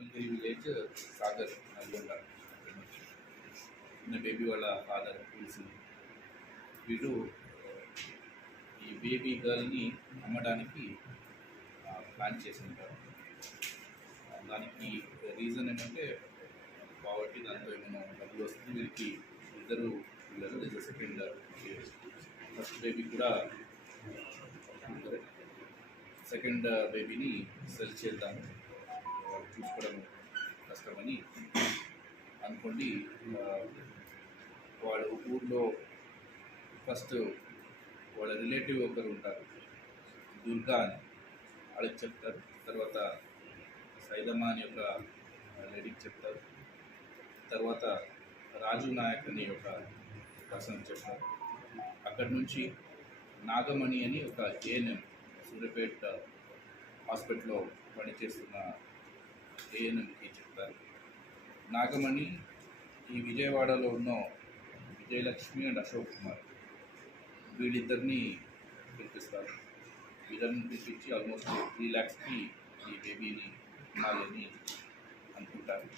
Village Sagar Nalgonda చిన్న baby వాళ్ళ father తులసి వీడు ఈ బేబీ గర్ల్ని అమ్మడానికి ప్లాన్ చేసి ఉంటారు దానికి రీజన్ ఏంటంటే కాబట్టి దాంతో ఏమైనా డబ్బులు వస్తుంది వీరికి ఇద్దరు పిల్లలు సెకండ్ ఫస్ట్ బేబీ కూడా సెకండ్ బేబీని సెల్ చేద్దాము. చూసుకోవడం కష్టమని అనుకోండి వాళ్ళ ఊర్లో ఫస్ట్ వాళ్ళ రిలేటివ్ ఒకరు ఉంటారు దుర్గా అని. వాళ్ళకి చెప్తారు తర్వాత సైదమ్మ అని ఒక లేడీకి చెప్తారు తర్వాత రాజు నాయక్ అని ఒక పర్సన్ చెప్తారు. అక్కడి నుంచి నాగమణి అని ఒక ఏఎన్ఎం సూర్యపేట హాస్పిటల్లో పనిచేస్తున్న ఏఎన్ఎంకి చెప్తారు నాగమణి ఈ విజయవాడలో ఉన్న విజయలక్ష్మి అండ్ అశోక్ కుమార్ వీళ్ళిద్దరిని పిలిపిస్తారు. వీళ్ళని పిలిపించి ఆల్మోస్ట్ త్రీ ల్యాక్స్కి ఈ బేబీని ఇవ్వాలని అనుకుంటారు.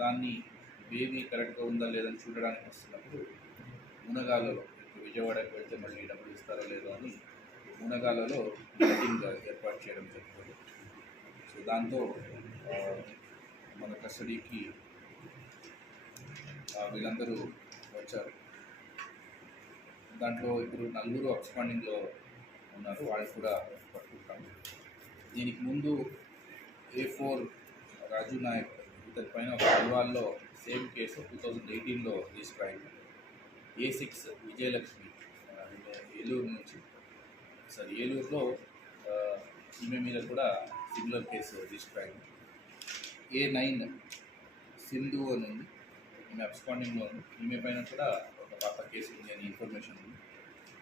దాన్ని బేబీ కరెక్ట్గా ఉందా లేదని చూడడానికి వస్తున్నప్పుడు మునగాలలో ఇప్పుడు విజయవాడకి వెళ్తే మళ్ళీ డబ్బులు ఇస్తారో లేదో అని మునగాలలో మీటింగ్ ఏర్పాటు చేయడం జరుగుతుంది. సో దాంతో మన కస్టడీకి వీళ్ళందరూ వచ్చారు. దాంట్లో ఇప్పుడు నలుగురు అబ్స్పాండింగ్లో ఉన్నారు. వాళ్ళు కూడా పట్టుకుంటాం. దీనికి ముందు ఏ ఫోర్ రాజు నాయక్ ఇతని పైన ఒక అల్వాల్లో సేమ్ కేసు టూ థౌజండ్ ఎయిటీన్లో రిజిస్టర్ అయింది ఏ సిక్స్ విజయలక్ష్మి ఏలూరు నుంచి. సారీ ఏలూరులో ఈమె మీద కూడా సిమిలర్ కేసు రిజిస్టర్ అయింది ఏ నైన్ సింధు అని ఉంది ఈమె అబ్స్పాండింగ్లో ఉంది. ఈమె పైన కూడా ఒక పాత కేసు ఉంది అని ఇన్ఫర్మేషన్ ఉంది.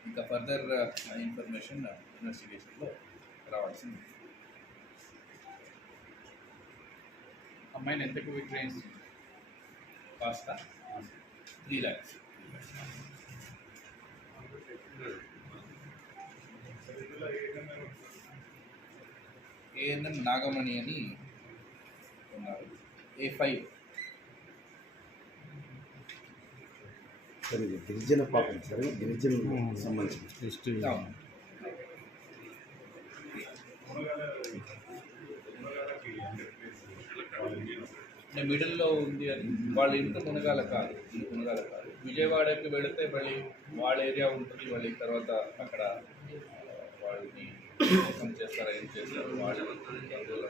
ఇంకా ఫర్దర్ ఇన్ఫర్మేషన్ ఇన్వెస్టిగేషన్లో రావాల్సింది. అమ్మాయిని ఎంతకు విక్రయించి కాస్త త్రీ ల్యాక్స్ ఏఎన్ఎం నాగమణి అని ఏ ఫైవ్? సార్ గిరిజన పాపం సార్ గిరిజన సంబంధించిన మిడిల్లో ఉంది అని వాళ్ళ ఇంటి మునగాల కాదు ఈ మునగాల కాదు. విజయవాడకి వెళితే మళ్ళీ వాళ్ళ ఏరియా ఉంటుంది మళ్ళీ తర్వాత అక్కడ వాళ్ళని మోసం చేస్తారా ఏం చేస్తారు వాళ్ళ బంధువులు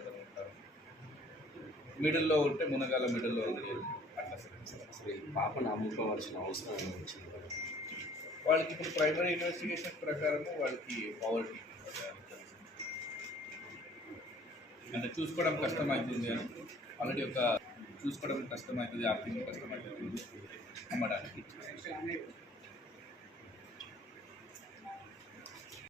మిడిల్లో ఉంటే మునగాల మిడిల్లో అట్లా పాపను అమ్ముకోవాల్సిన అవసరం వచ్చింది? వాళ్ళకి ఇప్పుడు ప్రైమరీ ఇన్వెస్టిగేషన్ ప్రకారము వాళ్ళకి పవర్టీ అంటే చూసుకోవడం కష్టమవుతుంది ఆల్రెడీ ఒక చూసుకోవడం కష్టమవుతుంది ఆర్థిక కష్టమవుతుంది. అమ్మడానికి.